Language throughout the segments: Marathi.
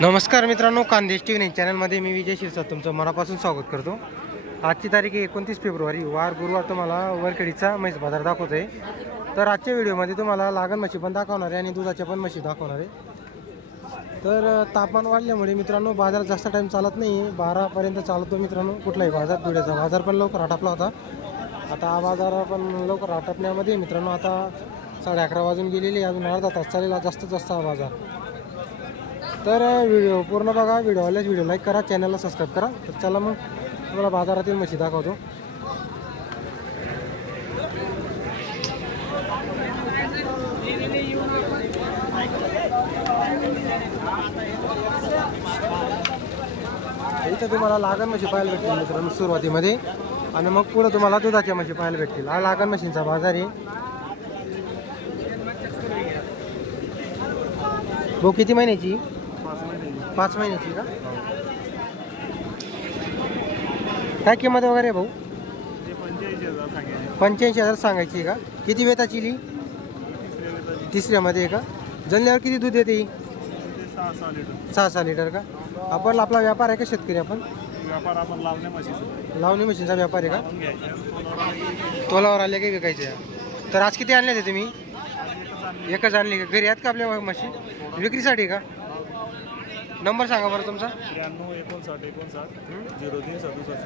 नमस्कार मित्रांनो कांदेश टी व्ही चॅनलमध्ये मी विजय शिरसा तुमचं मनापासून स्वागत करतो. आजची तारीख आहे एकोणतीस फेब्रुवारी वार गुरुवार तुम्हाला वरखेडीचा म्हैस बाजार दाखवत आहे तर आजच्या व्हिडिओमध्ये तुम्हाला लागण म्हशी पण दाखवणार आहे आणि दुधाच्या पण म्हशी दाखवणार आहे. तर तापमान वाढल्यामुळे मित्रांनो बाजार जास्त टाईम चालत नाही. आहे बारापर्यंत चालतो मित्रांनो कुठलाही बाजार धुळ्याचा बाजार पण लवकर आटापला होता. आता हा बाजार पण लवकर आटपण्यामध्ये मित्रांनो आता साडे अकरा वाजून गेलेली आहे. अजून अर्धा तास चालेल जास्तीत जास्त हा बाजार. तर व्हिडिओ पूर्ण बघा. व्हिडिओ आल्यास व्हिडिओ लाईक करा चॅनलला सबस्क्राईब करा. तर चला मग तुम्हाला बाजारातील म्हशी दाखवतो. इथं तुम्हाला लागण म्हशी पाहायला भेटतील मित्रांनो सुरुवातीमध्ये. आणि मग पुढं तुम्हाला दुधाच्या म्हशी पाहायला भेटतील. हा लागण म्हशींचा बाजार आहे. भाऊ किती महिन्याची? पाच महिन्याची का? काय किंमत वगैरे आहे भाऊ? पंच्याऐंशी हजार सांगायची आहे का? किती वेताची ली? तिसऱ्यामध्ये आहे का? जणल्यावर किती दूध येते ही? सहा सहा लिटर का? आपण आपला व्यापार आहे का शेतकरी आपण? व्यापार आपण लावणी मशीनचा व्यापार आहे का? तोलावर आले काही विकायचे? तर आज किती आणले ते तुम्ही? एकच आणले का? घरी आहेत का आपल्या मशीन? विक्रीसाठी का? नंबर सांगा बरं तुमचा. त्र्याण्णव एकोणसाठ एकोणसाठ झिरो तीन सदुसष्ट.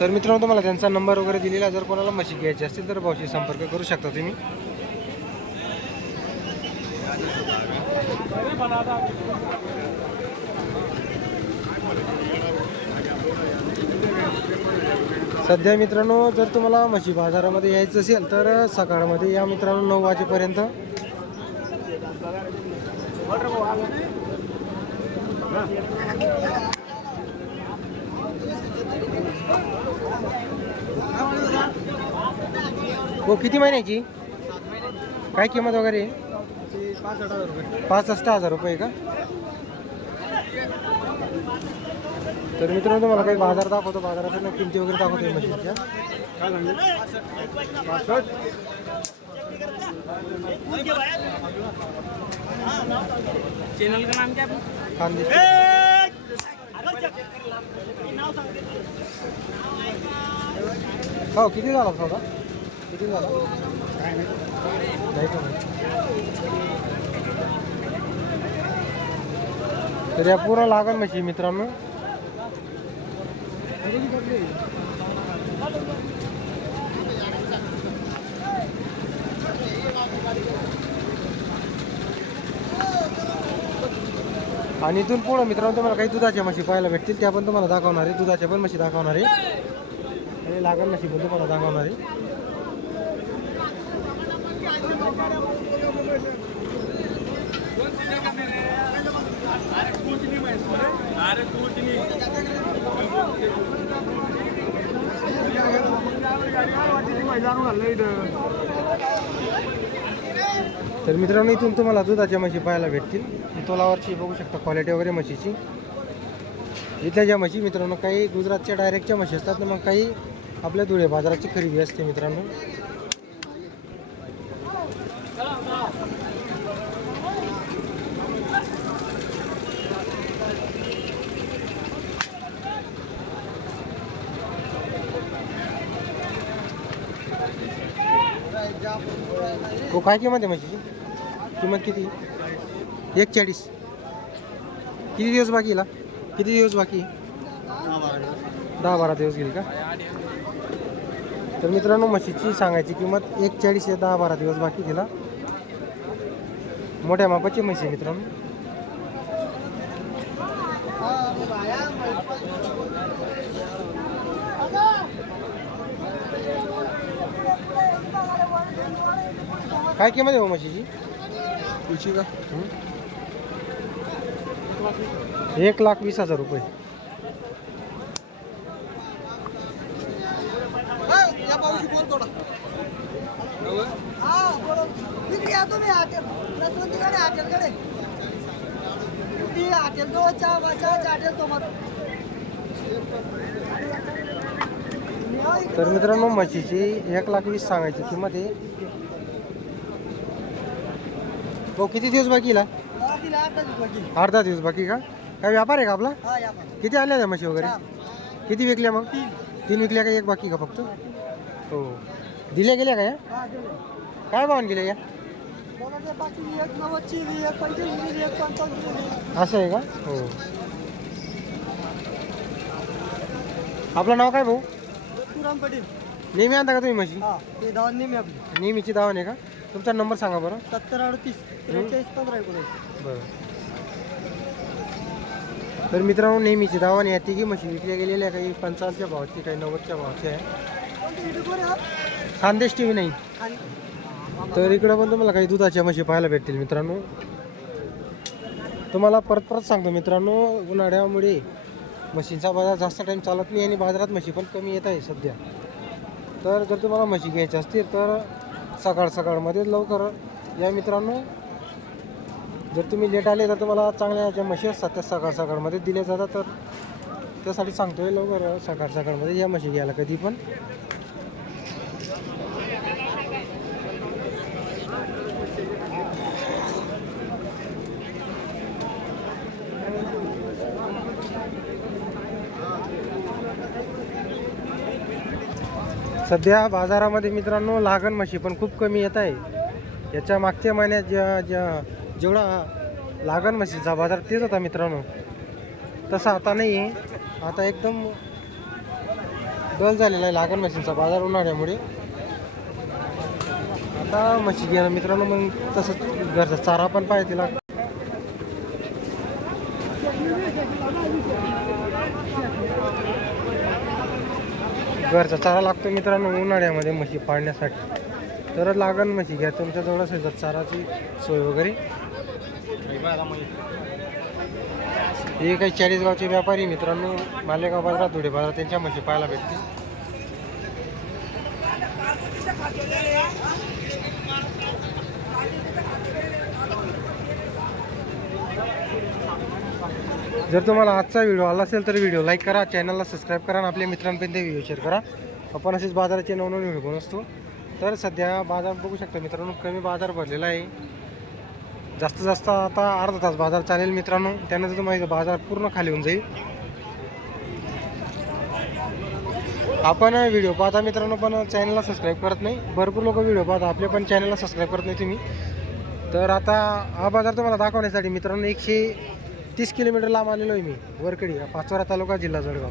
तर मित्रांनो तुम्हाला त्यांचा नंबर वगैरे दिलेला जर कोणाला म्हशी घ्यायची असतील तर भाऊशी संपर्क करू शकता तुम्ही. सध्या मित्रांनो जर तुम्हाला म्हशी बाजारामध्ये यायचं असेल तर सकाळमध्ये या मित्रांनो नऊ वाजेपर्यंत हो किती महिन्याची? काय किंमत वगैरे? आहे? पासष्ट हजार रुपये का? तर मित्रांनो तुम्हाला काही बाजार दाखवतो. बाजारात किमती वगैरे दाखवतो मशीनच्या. काय चैनल का नाम क्या है? कांदे हो किती झाला सौदा किती झाला नाही का नाही. तर या पूर्ण लागण म्हशी मित्रांनो आणि इथून पुढं मित्रांनो तुम्हाला काही दुधाच्या म्हशी पाहायला भेटतील त्या पण तुम्हाला दाखवणार आहे. दुधाच्या पण म्हशी दाखवणार आहे. आणि लागण म्हशी पण तुम्हाला दाखवणार आहे. तर मित्रांनो इथून तुम्हाला दुधाच्या म्हशी पाहायला भेटतील. तोलावरची बघू शकता क्वालिटी वगैरे म्हशीची. इथल्या ज्या म्हशी मित्रांनो काही गुजरातच्या डायरेक्टच्या म्हशी असतात मग काही आपल्या धुळे बाजाराची खरेदी असते मित्रांनो. हो काय किंमत आहे म्हशीची? किंमत किती? एक चाळीस किती दिवस बाकी किती दिवस बाकी दहा बारा दिवस गेली का? तर मित्रांनो म्हशीची सांगायची किंमत एक चाळीस आहे दहा बारा दिवस बाकी तिला. मोठ्या मापाची म्हशी आहे मित्रांनो. काय किंमत आहे हो म्हशीची? का? एक लाख वीस हजार रुपये. तर मित्रांनो म्हशीची एक लाख वीस सांगायची किंमत आहे. हो किती दिवस बाकी हिला मला तिला आठ दिवस बाकी अर्धा दिवस बाकी का? काय व्यापार आहे का आपला? हा. किती आल्या त्या म्हशी वगैरे? किती विकल्या मग? तीन. विकल्या का एक बाकी का फक्त? हो. दिल्या गेल्या का या? हा. काय भावान गेल्या या. असं आहे का? हो. आपलं नाव काय भाऊ? नेहमी आणता का तुम्ही म्हशी? नेहमीची दावण आहे का? तुमचा नंबर सांगा बरं. सत्तर अडतीस त्रेचाळीस पंधरा एकोणीस. बरं. तर मित्रांनो नेहमीची दावण या तिघी म्हशी विकल्या गेलेल्या काही पंचावन्नच्या भावाची काही नव्वदच्या भावाची आहे? खानदेश टी व्ही नाही तर इकडं पण तुम्हाला काही दुधाच्या म्हशी पाहायला भेटतील मित्रांनो. तुम्हाला परत परत सांगतो मित्रांनो उन्हाळ्यामुळे म्हशींचा बाजार जास्त टाईम चालत नाही आणि बाजारात म्हशी पण कमी येत आहे सध्या. तर जर तुम्हाला म्हशी घ्यायच्या असतील तर सकाळ सकाळमध्ये लवकर. या मित्रांनो जर तुम्ही लेट आले तर तुम्हाला चांगल्या ज्या म्हशी असतात त्या सकाळ सकाळमध्ये दिल्या जातात. तर त्यासाठी सांगतोय लवकर सकाळ सकाळमध्ये या म्हशी घ्यायला कधी पण सध्या बाजारामध्ये मित्रांनो लागण म्हशी पण खूप कमी येत आहे. याच्या मागच्या महिन्यात ज्या ज्या जेवढा लागण म्हशीचा बाजार तेच होता मित्रांनो. तसा आता नाही. आहे आता एकदम डल झालेला आहे लागण म्हशींचा बाजार उन्हाळ्यामुळे. आता म्हशी घ्या मित्रांनो मग तसंच घरचा चारा पण पाहिजे तिला घरचा चारा लागतो मित्रांनो उन्हाळ्यामध्ये म्हशी पाळण्यासाठी. तर लागण म्हशी घ्या तुमच्याजवळ असेल तर चाराची सोय वगैरे. हे काही चाळीसगावचे व्यापारी मित्रांनो मालेगाव बाजारात धुळे बाजारात त्यांच्या म्हशी पाहायला भेटतील. जर तुम्हाला आजचा व्हिडिओ आला असेल तर व्हिडिओ लाईक करा चॅनलला सबस्क्राईब करा आणि आपल्या मित्रांपर्यंत व्हिडिओ शेअर करा. आपण असेच बाजाराचे नवनवीन व्हिडिओ बनवत असतो. तर सध्या बाजार बघू शकता मित्रांनो कमी बाजार भरलेला आहे. जास्तीत जास्त आता अर्धा तास बाजार चालेल मित्रांनो. त्यानंतर तुम्हाला बाजार पूर्ण खाली होऊन जाईल. आपण व्हिडिओ पाहता मित्रांनो पण चॅनलला सबस्क्राईब करत नाही. भरपूर लोक व्हिडिओ पाहता आपले पण चॅनलला सबस्क्राईब करत नाही तुम्ही. तर आता हा बाजार तुम्हाला दाखवण्यासाठी मित्रांनो एकशे तीस किलोमीटर लांब आलेलो आहे मी वरकडी हा पाचोरा तालुका जिल्हा जळगाव.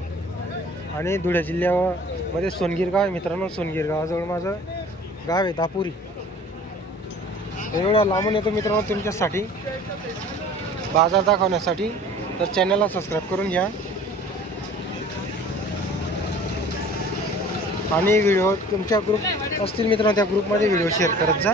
आणि धुळे जिल्ह्यामध्ये सोनगीर गाव आहे मित्रांनो सोनगीर गावाजवळ माझं गाव आहे दापुरी. एवढा लांबून येतो मित्रांनो तुमच्यासाठी. बाजार दाखवण्यासाठी तर चॅनलला सबस्क्राईब करून घ्या. आणि व्हिडिओ तुमच्या ग्रुप असतील मित्रांनो त्या ग्रुपमध्ये व्हिडिओ शेअर करत जा.